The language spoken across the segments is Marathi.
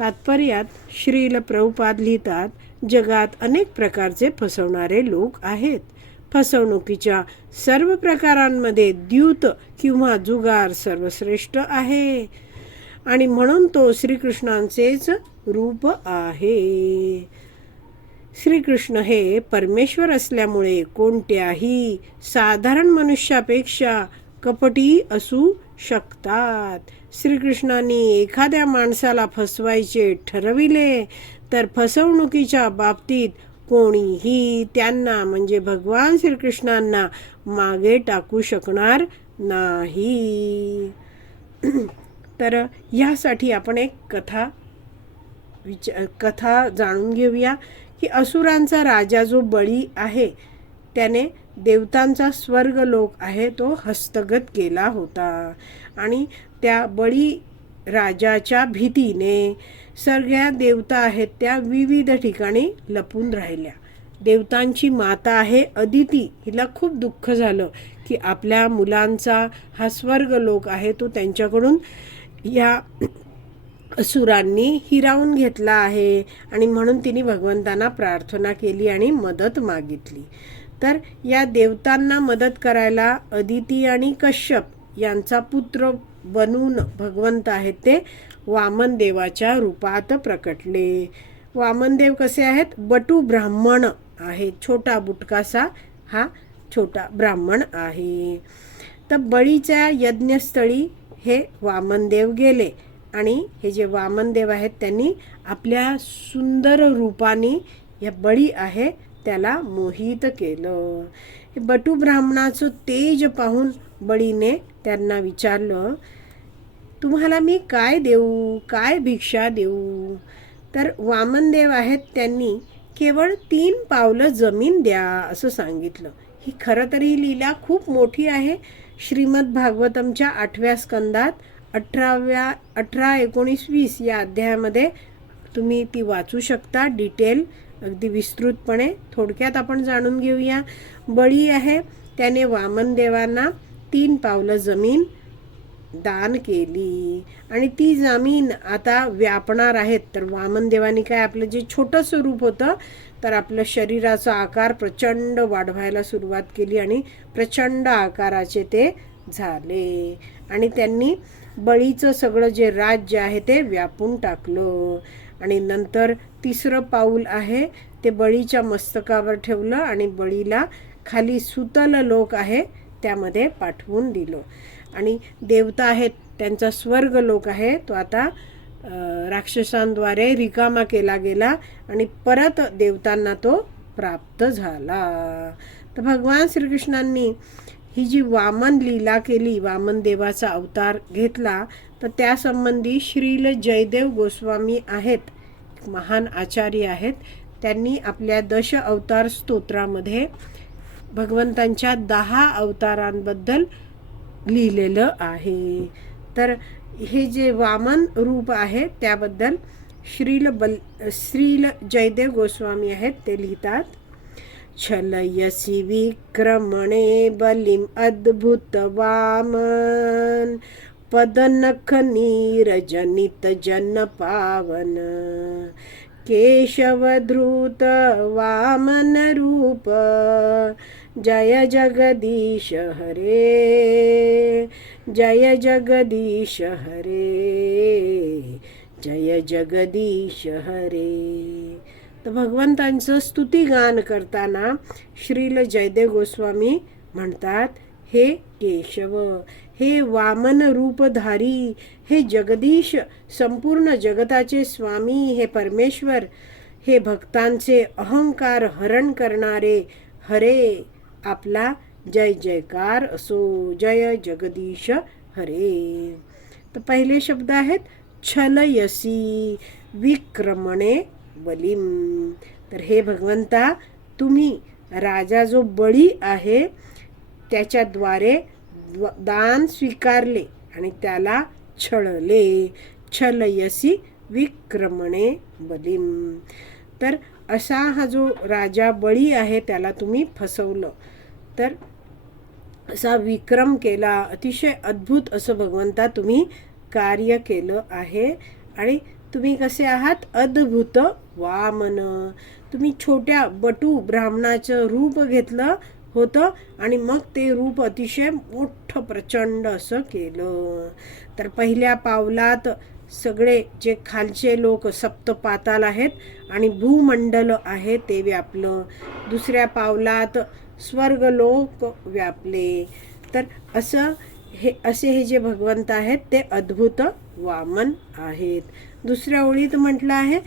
तात्पर्यात श्रील प्रभुपाद लिहितात जगात अनेक प्रकारचे फसवणारे लोक आहेत. फसवणुकीच्या सर्व प्रकारांमध्ये द्यूत किंवा जुगार सर्वश्रेष्ठ आहे. आणि म्हणून तो श्रीकृष्णांचेच रूप आहे. श्रीकृष्ण हे परमेश्वर असल्यामुळे कोणत्याही साधारण मनुष्यापेक्षा कपटी असू शकतात. श्रीकृष्णांनी एखाद्या माणसाला फसवायचे ठरविले तर फसवणुकीच्या बाबतीत कोणीही त्यांना म्हणजे भगवान श्रीकृष्णांना मागे टाकू शकणार नाही. तर ह्यासाठी आपण एक कथा विच कथा जाणून घेऊया की असुरांचा राजा जो बळी आहे त्याने देवतांचा स्वर्ग लोक आहे तो हस्तगत केला होता. आणि त्या बळी राजाच्या भीतीने सगळ्या देवता आहेत त्या विविध ठिकाणी लपून राहिल्या. देवतांची माता आहे अदिती. हिला खूप दुःख झालं की आपल्या मुलांचा हा स्वर्ग लोक आहे तो त्यांच्याकडून या असुरांनी हिरावून घेतला आहे आणि म्हणून तिने भगवंतांना प्रार्थना केली आणि मदत मागितली. तर या देवतांना मदत करायला अदिती आणि कश्यप यांचा पुत्र बनून भगवंत आहेत ते वामन देवाच्या रूपात प्रकटले. वामनदेव कसे आहेत? बटू ब्राह्मण आहे. छोटा बुटकासा हा छोटा ब्राह्मण आहे. तर बळीच्या यज्ञस्थळी हे वामनदेव गेले आणि हे जे वामनदेव आहेत त्यांनी आपल्या सुंदर रूपाने या बळी आहे त्याला मोहित केलं. हे बटू ब्राह्मणाचं तेज पाहून बळीने त्यांना विचारलं तुम्हाला मी काय देऊ? काय भिक्षा देऊ? तर वामनदेव आहेत त्यांनी केवळ तीन पावलं जमीन द्या असं सांगितलं. ही खरं तर ही लीला खूप मोठी आहे. श्रीमद भागवतमच्या आठव्या स्कंदात अठराव्या अठरा एकोणीस वीस या अध्यायामध्ये तुम्ही ती वाचू शकता. डिटेल अगदी विस्तृतपणे थोडक्यात आपण जाणून घेऊया. बळी आहे त्याने वामनदेवांना तीन पावलं जमीन दान केली. आणि ती जमीन आता व्यापणार आहेत. तर वामनदेवानी काय आपलं जे छोटं स्वरूप होतं तर आपलं शरीराचा आकार प्रचंड वाढवायला सुरुवात केली आणि प्रचंड आकाराचे ते झाले. आणि त्यांनी बळीचं सगळं जे राज्य आहे ते व्यापून टाकलं. आणि नंतर तिसरं पाऊल आहे ते बळीच्या मस्तकावर ठेवलं आणि बळीला खाली सुतल लोक आहे त्यामध्ये पाठवून दिलं. आणि देवता आहेत त्यांचा स्वर्ग लोक आहे तो आता राक्षसांद्वारे रिकामा केला गेला आणि परत देवतांना तो प्राप्त झाला. तर भगवान श्रीकृष्णांनी ही जी वामन लीला केली वामन देवाचा अवतार घेतला तर त्यासंबंधी श्रील जयदेव गोस्वामी आहेत महान आचार्य आहेत त्यांनी आपल्या दश अवतार स्तोत्रामध्ये भगवंतांच्या दहा अवतारांबद्दल लिहिलेलं आहे. तर हे जे वामन रूप आहे त्याबद्दल श्रील बल श्रील जयदेव गोस्वामी आहेत ते लिहितात. छलयसी विक्रमणे बलिम अद्भुत वामन पदनख नीरजनित जन पावन। केशवधृत वामन रूप जय जगदीश हरे जय जगदीश हरे जय जगदीश हरे. तर भगवंतांचं स्तुतिगान करताना श्रील जयदेव गोस्वामी म्हणतात हे केशव हे वामन रूपधारी हे जगदीश संपूर्ण जगताचे स्वामी हे परमेश्वर हे भक्तांचे अहंकार हरण करणारे हरे. आपला जय जयकार असो जय जगदीश हरे. तर पहिले शब्द आहेत छलयसी विक्रमणे बलिम तर हे भगवंता तुम्ही राजा जो बळी आहे त्याच्याद्वारे दान स्वीकारले आणि त्याला छळले. छलयसी विक्रमणे बलिम तर असा हा जो राजा बळी आहे त्याला तुम्ही फसवलं. तर असा विक्रम केला. अतिशय अद्भुत असं भगवंता तुम्ही कार्य केलं आहे. आणि तुम्ही कसे आहात? अद्भुत वामन. तुम्ही छोट्या बटू ब्राह्मणाचं रूप घेतलं होतं आणि मग ते रूप अतिशय मोठं प्रचंड असं केलं. तर पहिल्या पावलात सगळे जे खालचे लोक सप्त पाताल आहेत आणि भूमंडल आहे ते व्यापलं. दुसऱ्या पावलात स्वर्ग लोक व्यापले. तर असं हे असे हे जे भगवंत आहेत ते अद्भुत वामन आहेत. दुसऱ्या ओळीत म्हटलं आहे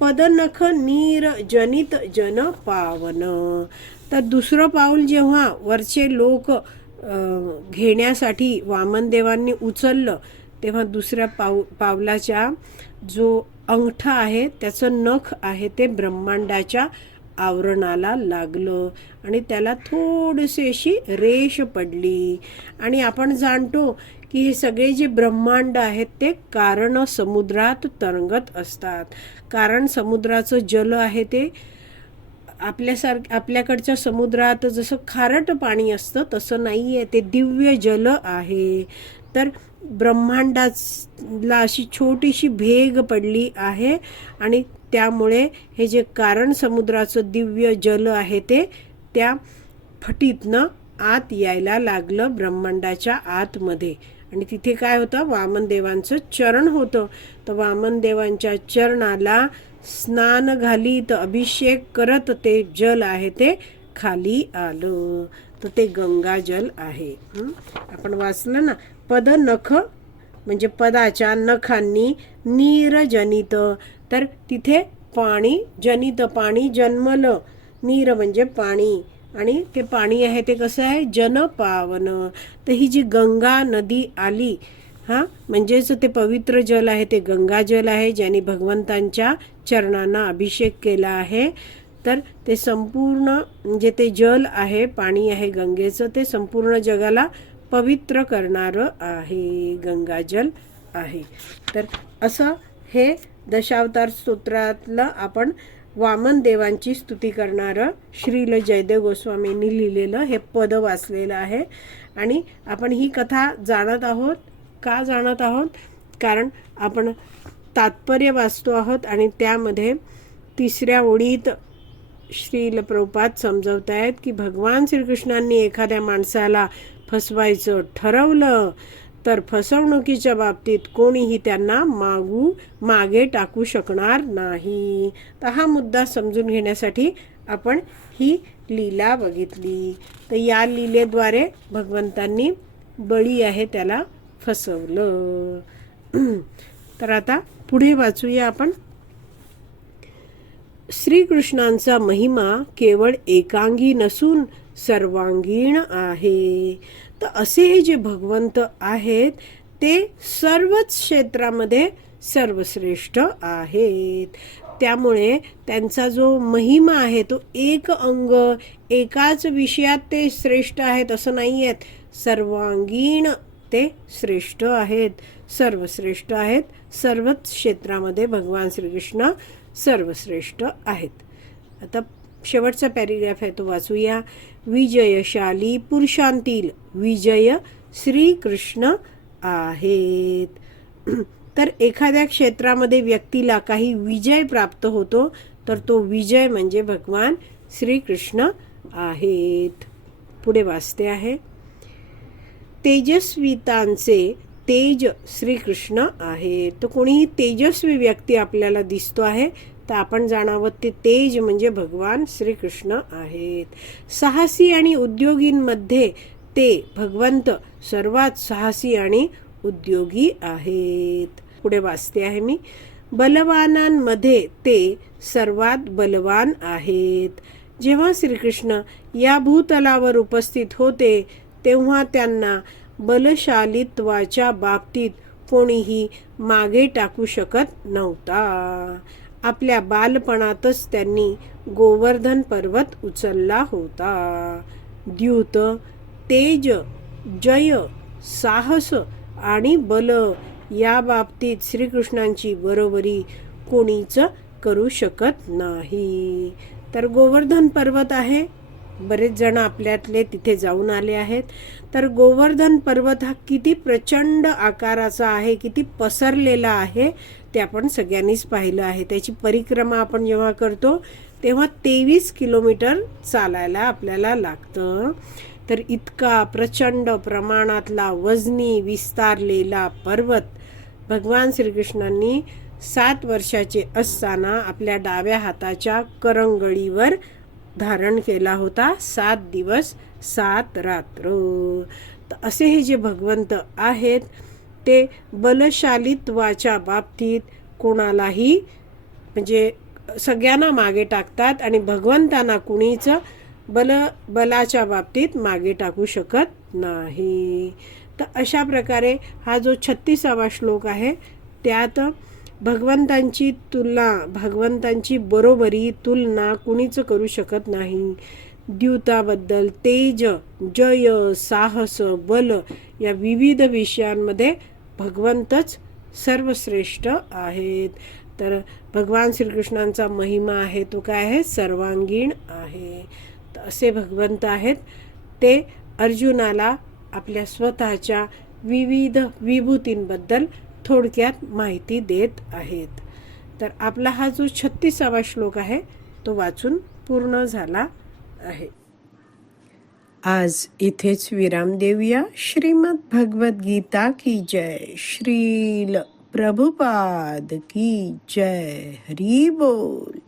पदनख नीर जनित जन पावन. तर दुसरं पाऊल जेव्हा वरचे लोक घेण्यासाठी वामनदेवांनी उचललं तेव्हा दुसऱ्या पाव पावलाच्या जो अंगठा आहे त्याचं नख आहे ते ब्रह्मांडाच्या आवरणाला लागलं. आणि त्याला थोडीशी अशी रेष पडली. आणि आपण जाणतो की हे सगळे जे ब्रह्मांड आहेत ते कारण समुद्रात तरंगत असतात. कारण समुद्राचं जल आहे ते आपल्यासार आपल्याकडच्या समुद्रात जसं खारट पाणी असतं तसं नाही आहे ते दिव्य जल आहे. तर ब्रह्मांडाला अशी छोटीशी भेग पडली आहे आणि त्यामुळे हे जे कारण समुद्राचं दिव्य जल आहे ते त्या फटीतनं आत यायला लागलं ब्रह्मांडाच्या आतमध्ये. आणि तिथे काय होतं? वामनदेवांचं चरण होतं. तर वामनदेवांच्या चरणाला स्नान घालीत अभिषेक करत ते जल आहे ते खाली आलं. तर ते गंगाजल आहे. आपण वाचलं ना? पद नख म्हणजे पदाच्या नखांनी नीरजनित. तर तिथे पाणी जनित पाणी जन्मलं. नीर म्हणजे पाणी. आणि ते पाणी आहे ते कसं आहे? जनपावन. तर ही जी गंगा नदी आली हा? म्हणजेच ते पवित्र जल आहे ते गंगाजल आहे ज्याने भगवंतांच्या चरणांना अभिषेक केला आहे. तर ते संपूर्ण म्हणजे ते जल आहे पाणी आहे गंगेचं ते संपूर्ण जगाला पवित्र करणारं आहे गंगाजल आहे. तर असं हे दशावतार स्तोत्रातलं आपण वामन देवांची स्तुती करणारं श्रील जयदेव गोस्वामींनी लिहिलेलं हे पद वाचलेलं आहे. आणि आपण ही कथा जाणत आहोत का जाणत आहोत? कारण आपण तात्पर्य वाचतो आहोत आणि त्यामध्ये तिसऱ्या ओळीत श्रील प्रभुपाद समजवत आहेत की भगवान श्रीकृष्णांनी एखाद्या माणसाला फसवायचं ठरवलं तर फसवणुकीच्या बाबतीत कोणीही त्यांना मागू मागे टाकू शकणार नाही. तर हा मुद्दा समजून घेण्यासाठी आपण ही लीला बघितली. तर या लीलेद्वारे भगवंतांनी बळी आहे त्याला फसवलं. तर आता पुढे वाचूया आपण. श्रीकृष्णांचा महिमा केवळ एकांगी नसून सर्वांगीण आहे. तर असे हे जे भगवंत आहेत ते सर्वच क्षेत्रामध्ये सर्वश्रेष्ठ आहेत. त्यामुळे त्यांचा जो महिमा आहे तो एक अंग एकाच विषयात ते श्रेष्ठ आहेत असं नाही आहेत. सर्वांगीण ते श्रेष्ठ आहेत सर्वश्रेष्ठ आहेत सर्वच क्षेत्रामध्ये भगवान श्रीकृष्ण सर्वश्रेष्ठ आहेत. आता शेवटचा पॅरेग्राफ आहे तो वाचूया. विजयशाली पुरुषांतील विजय श्रीकृष्ण आहेत. तर एखाद्या क्षेत्रामध्ये व्यक्तीला काही विजय प्राप्त होतो तर तो विजय म्हणजे भगवान श्रीकृष्ण आहेत. पुढे वाचते आहे. तेजस्वितांचे तेज श्रीकृष्ण आहे. तर कोणीही तेजस्वी व्यक्ती आपल्याला दिसतो आहे तर आपण जाणावं ते तेज म्हणजे भगवान श्रीकृष्ण आहेत. साहसी आणि उद्योगींमध्ये ते भगवंत सर्वात साहसी आणि उद्योगी आहेत. पुढे वाचते आहे मी. बलवानांमध्ये ते सर्वात बलवान आहेत. जेव्हा श्रीकृष्ण या भूतलावर उपस्थित होते तेव्हा त्यांना बलशालित्वाच्या बाबतीत कोणीही मागे टाकू शकत नव्हता. आपल्या बालपणातच त्यांनी गोवर्धन पर्वत उचलला होता. द्यूत तेज जय साहस आणि बल या बाबतीत श्रीकृष्णांची बरोबरी कोणीच करू शकत नाही. तर गोवर्धन पर्वत आहे? बरेच जण आपल्यातले तिथे जाऊन आले आहेत. तर गोवर्धन पर्वत हा किती प्रचंड आकाराचा आहे किती पसरलेला आहे ते आपण सगळ्यांनीच पाहिलं आहे. त्याची परिक्रमा आपण जेव्हा करतो तेव्हा तेवीस किलोमीटर चालायला आपल्याला लागतं. तर इतका प्रचंड प्रमाणातला वजनी विस्तारलेला पर्वत भगवान श्रीकृष्णांनी सात वर्षाचे असताना आपल्या डाव्या हाताच्या करंगळीवर धारण केला होता. सात दिवस सात रात्र. तर असे हे जे भगवंत आहेत ते बलशालित्वाच्या बाबतीत कोणालाही म्हणजे सगळ्यांना मागे टाकतात आणि भगवंतांना कुणीच बल बलाच्या बाबतीत मागे टाकू शकत नाही. तर अशा प्रकारे हा जो छत्तीसावा श्लोक आहे त्यात भगवंतांची तुलना भगवंतांची बरोबरी तुलना कुणीच करू शकत नाही. द्यूताबद्दल तेज जय साहस बल या विविध विषयांमध्ये भगवंतच सर्वश्रेष्ठ आहेत. तर भगवान श्रीकृष्णांचा महिमा आहे तो काय आहे? सर्वांगीण आहे. तर असे भगवंत आहेत ते अर्जुनाला आपल्या स्वतःच्या विविध विभूतींबद्दल थोडक्यात माहिती देत आहेत. तर आपला हा जो छत्तीसावा श्लोक आहे तो वाचून पूर्ण झाला आहे. आज इथेच विराम देऊया. श्रीमद भगवत गीता की जय. श्रील प्रभुपाद की जय. हरी बोल.